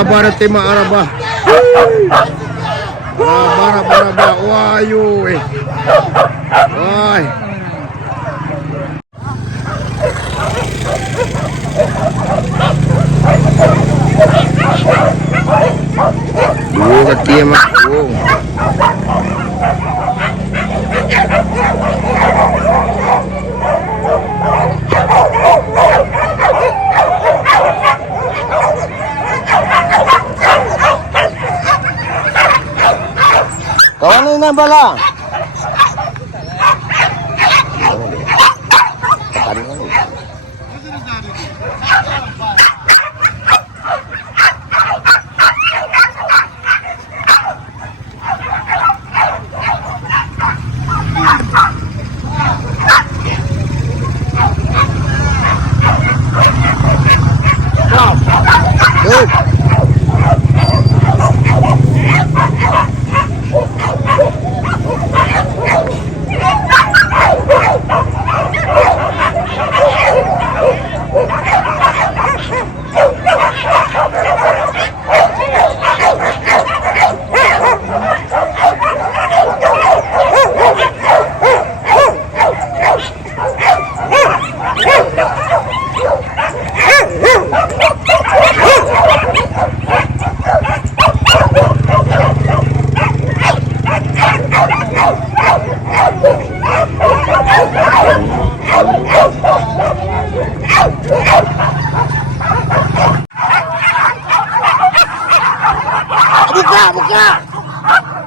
Rabah na tema Rabah. Rabah. Wah, yoi. Wah. Dua kaki mak. Kawan ini bala.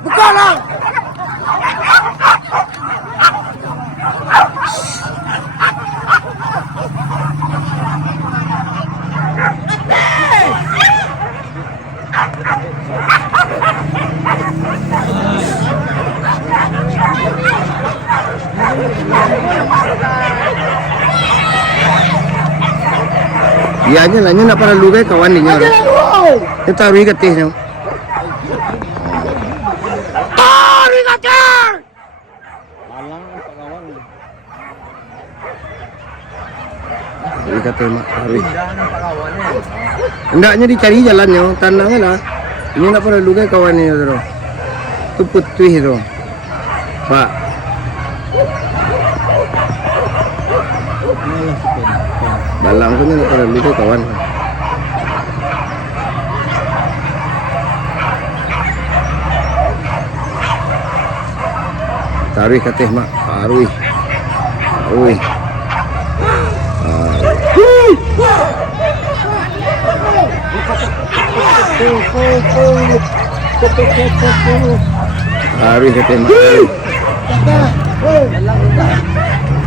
Buka lang. Iya aja lah, nak para lugai kawan ni nyor. Kita taruh ikat teh. Kata mak hari. Hendaknya dicari jalannya, tanahnya lah. Ini nak pada lugai kawan ni tu. Tu putih tu. Pak. Balang tu ni nak pada lugai kawan. Taruh kata mak, taruh. Oi. Taruh kata mak.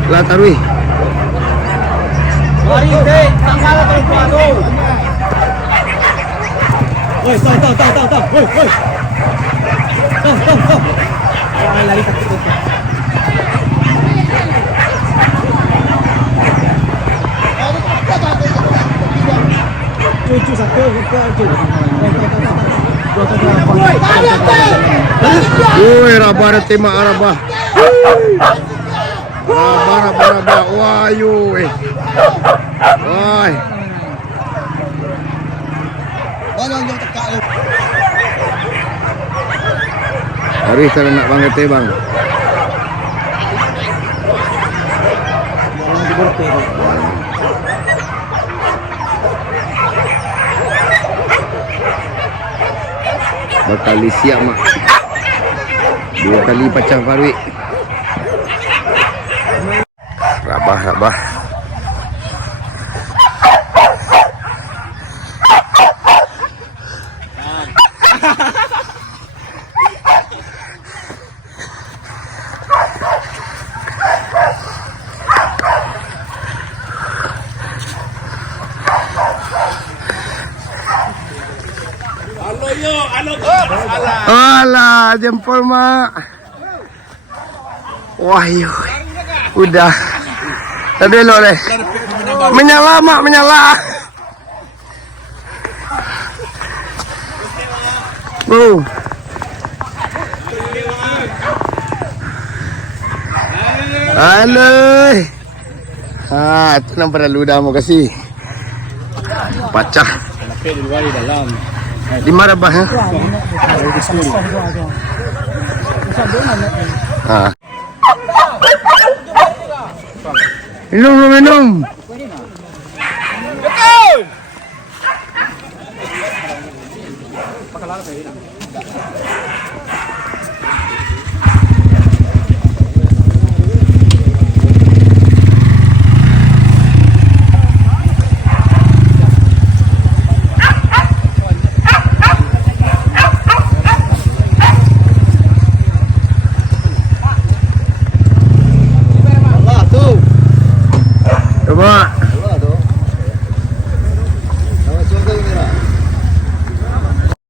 Lah taruh. Mari dek, tanggal terpadu. Woi, tahu. Woi. Tahu. Lari kaki. Cucu satu Woi, Rabah na tema Rabah. Rabah. Wah, yoi. Wah. Hari sana nak banget bang. Berkali siap mak. 2 kali pecah parwi. Rabah. Alah, jempol mak. Wah, udah. Tadi lo deh. Menyala mak, menyala. Halo. Itu nampak ludah mau kasih. Pecah. Di luar di dalam. Di mana bah? Ah. Minum, minum.